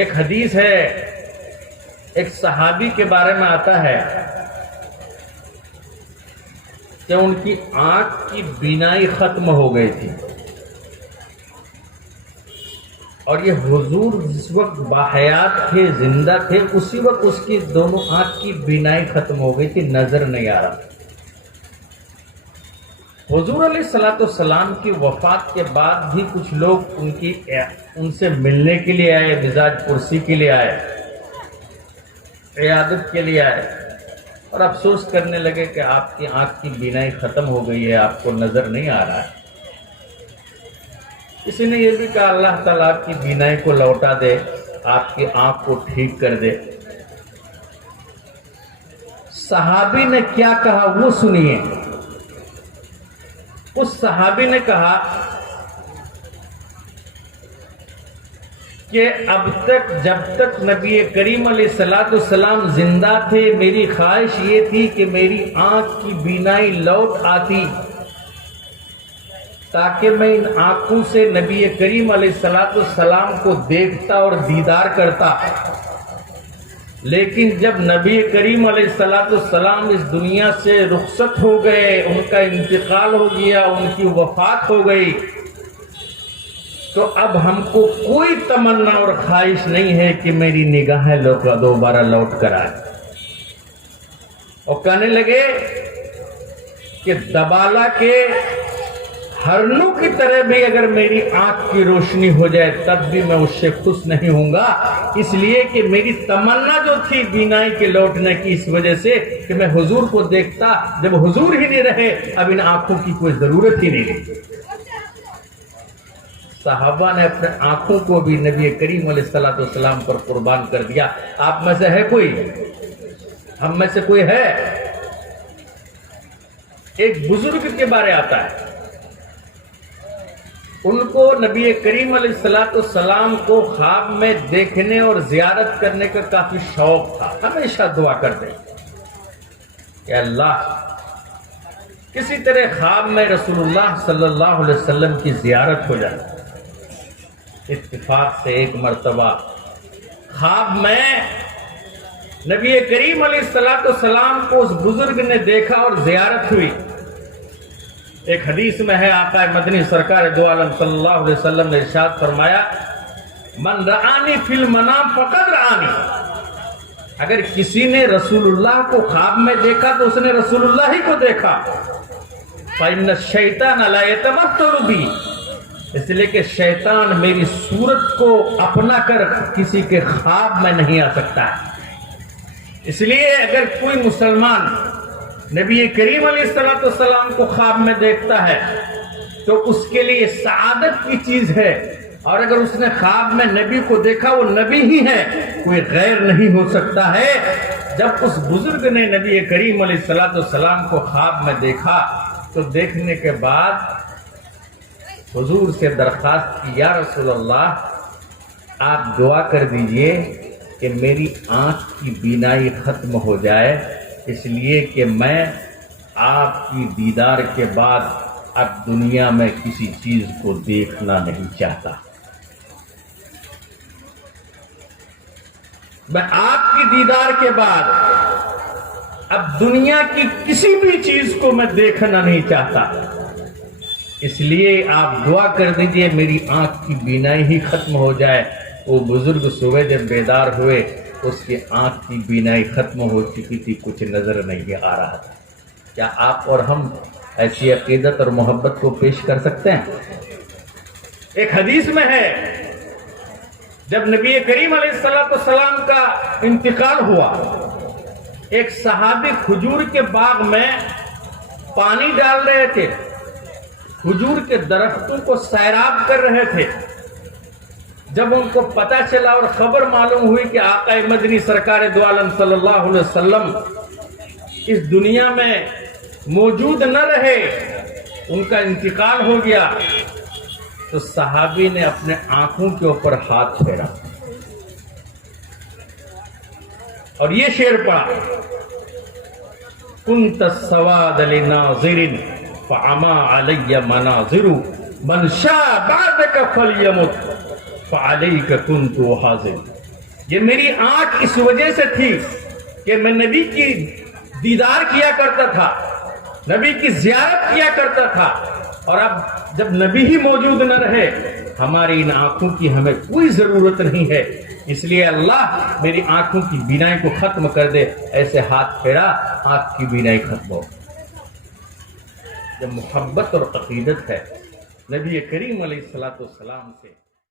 ایک حدیث ہے، ایک صحابی کے بارے میں آتا ہے کہ ان کی آنکھ کی بینائی ختم ہو گئی تھی، اور یہ حضور جس وقت باحیات تھے، زندہ تھے، اسی وقت اس کی دونوں آنکھ کی بینائی ختم ہو گئی تھی، نظر نہیں آ رہا۔ حضور علیہ الصلوۃ والسلام کی وفات کے بعد بھی کچھ لوگ ان سے ملنے کے لیے آئے، مزاج پرسی کے لیے آئے، عیادت کے لیے آئے، اور افسوس کرنے لگے کہ آپ کی آنکھ کی بینائی ختم ہو گئی ہے، آپ کو نظر نہیں آ رہا ہے۔ کسی نے یہ بھی کہا اللہ تعالیٰ آپ کی بینائی کو لوٹا دے، آپ کی آنکھ کو ٹھیک کر دے۔ صحابی نے کیا کہا وہ سنیے۔ اس صحابی نے کہا کہ اب تک جب تک نبی کریم علیہ الصلوۃ والسلام زندہ تھے، میری خواہش یہ تھی کہ میری آنکھ کی بینائی لوٹ آتی تاکہ میں ان آنکھوں سے نبی کریم علیہ الصلوۃ والسلام کو دیکھتا اور دیدار کرتا۔ لیکن جب نبی کریم علیہ الصلوۃ والسلام اس دنیا سے رخصت ہو گئے، ان کا انتقال ہو گیا، ان کی وفات ہو گئی، تو اب ہم کو کوئی تمنا اور خواہش نہیں ہے کہ میری نگاہیں دوبارہ لوٹ کر آئے۔ اور کہنے لگے کہ دبالا کے ہرنوں کی طرح بھی اگر میری آنکھ کی روشنی ہو جائے تب بھی میں اس سے خوش نہیں ہوں گا، اس لیے کہ میری تمنا جو تھی بینائی کے لوٹنے کی اس وجہ سے کہ میں حضور کو دیکھتا، جب حضور ہی نہیں رہے اب ان آنکھوں کی کوئی ضرورت ہی نہیں رہی۔ صحابہ نے اپنے آنکھوں کو بھی نبی کریم علیہ الصلوۃ والسلام پر قربان کر دیا۔ آپ میں سے ہے کوئی، ہم میں سے کوئی ہے؟ ایک بزرگ کے بارے آتا ہے، ان کو نبی کریم علیہ الصلوۃ والسلام کو خواب میں دیکھنے اور زیارت کرنے کا کافی شوق تھا، ہمیشہ دعا کرتے کہ اللہ کسی طرح خواب میں رسول اللہ صلی اللہ علیہ وسلم کی زیارت ہو جائے۔ اتفاق سے ایک مرتبہ خواب میں نبی کریم علیہ الصلوۃ والسلام کو اس بزرگ نے دیکھا اور زیارت ہوئی۔ ایک حدیث میں ہے آقا مدنی سرکار دو عالم صلی اللہ علیہ وسلم نے ارشاد فرمایا، من رآنی فی المنام فقد رآنی، اگر کسی نے رسول اللہ کو خواب میں دیکھا تو اس نے رسول اللہ ہی کو دیکھا۔ فإن الشیطان لا یتمثل بی، اس لیے کہ شیطان میری صورت کو اپنا کر کسی کے خواب میں نہیں آ سکتا ہے۔ اس لیے اگر کوئی مسلمان نبی کریم علیہ الصلوۃ والسلام کو خواب میں دیکھتا ہے تو اس کے لیے سعادت کی چیز ہے، اور اگر اس نے خواب میں نبی کو دیکھا وہ نبی ہی ہے، کوئی غیر نہیں ہو سکتا ہے۔ جب اس بزرگ نے نبی کریم علیہ الصلوۃ والسلام کو خواب میں دیکھا تو دیکھنے کے بعد حضور سے درخواست کی، یا رسول اللہ آپ دعا کر دیجئے کہ میری آنکھ کی بینائی ختم ہو جائے، اس لیے کہ میں آپ کی دیدار کے بعد اب دنیا میں کسی چیز کو دیکھنا نہیں چاہتا۔ میں آپ کی دیدار کے بعد اب دنیا کی کسی بھی چیز کو میں دیکھنا نہیں چاہتا، اس لیے آپ دعا کر دیجئے میری آنکھ کی بینائی ہی ختم ہو جائے۔ وہ بزرگ صبح جب بیدار ہوئے اس کی آنکھ کی بینائی ختم ہو چکی تھی، کچھ نظر نہیں آ رہا تھا۔ کیا آپ اور ہم ایسی عقیدت اور محبت کو پیش کر سکتے ہیں؟ ایک حدیث میں ہے جب نبی کریم علیہ الصلوۃ والسلام کا انتقال ہوا، ایک صحابی کھجور کے باغ میں پانی ڈال رہے تھے، کھجور کے درختوں کو سیراب کر رہے تھے۔ جب ان کو پتہ چلا اور خبر معلوم ہوئی کہ آقا مدنی سرکار دو عالم صلی اللہ علیہ وسلم اس دنیا میں موجود نہ رہے، ان کا انتقال ہو گیا، تو صحابی نے اپنے آنکھوں کے اوپر ہاتھ پھیرا اور یہ شعر پڑھا، كنت السواد لناظر فعما علی مناظر من شاء بعدك فلیمت فعلیک كنت حاضر۔ یہ میری آنکھ اس وجہ سے تھی کہ میں نبی کی دیدار کیا کرتا تھا، نبی کی زیارت کیا کرتا تھا، اور اب جب نبی ہی موجود نہ رہے ہماری ان آنکھوں کی ہمیں کوئی ضرورت نہیں ہے، اس لیے اللہ میری آنکھوں کی بینائی کو ختم کر دے۔ ایسے ہاتھ پھیرا، آنکھ کی بینائی ختم ہو۔ جب محبت اور عقیدت ہے نبی کریم علیہ الصلوۃ والسلام سے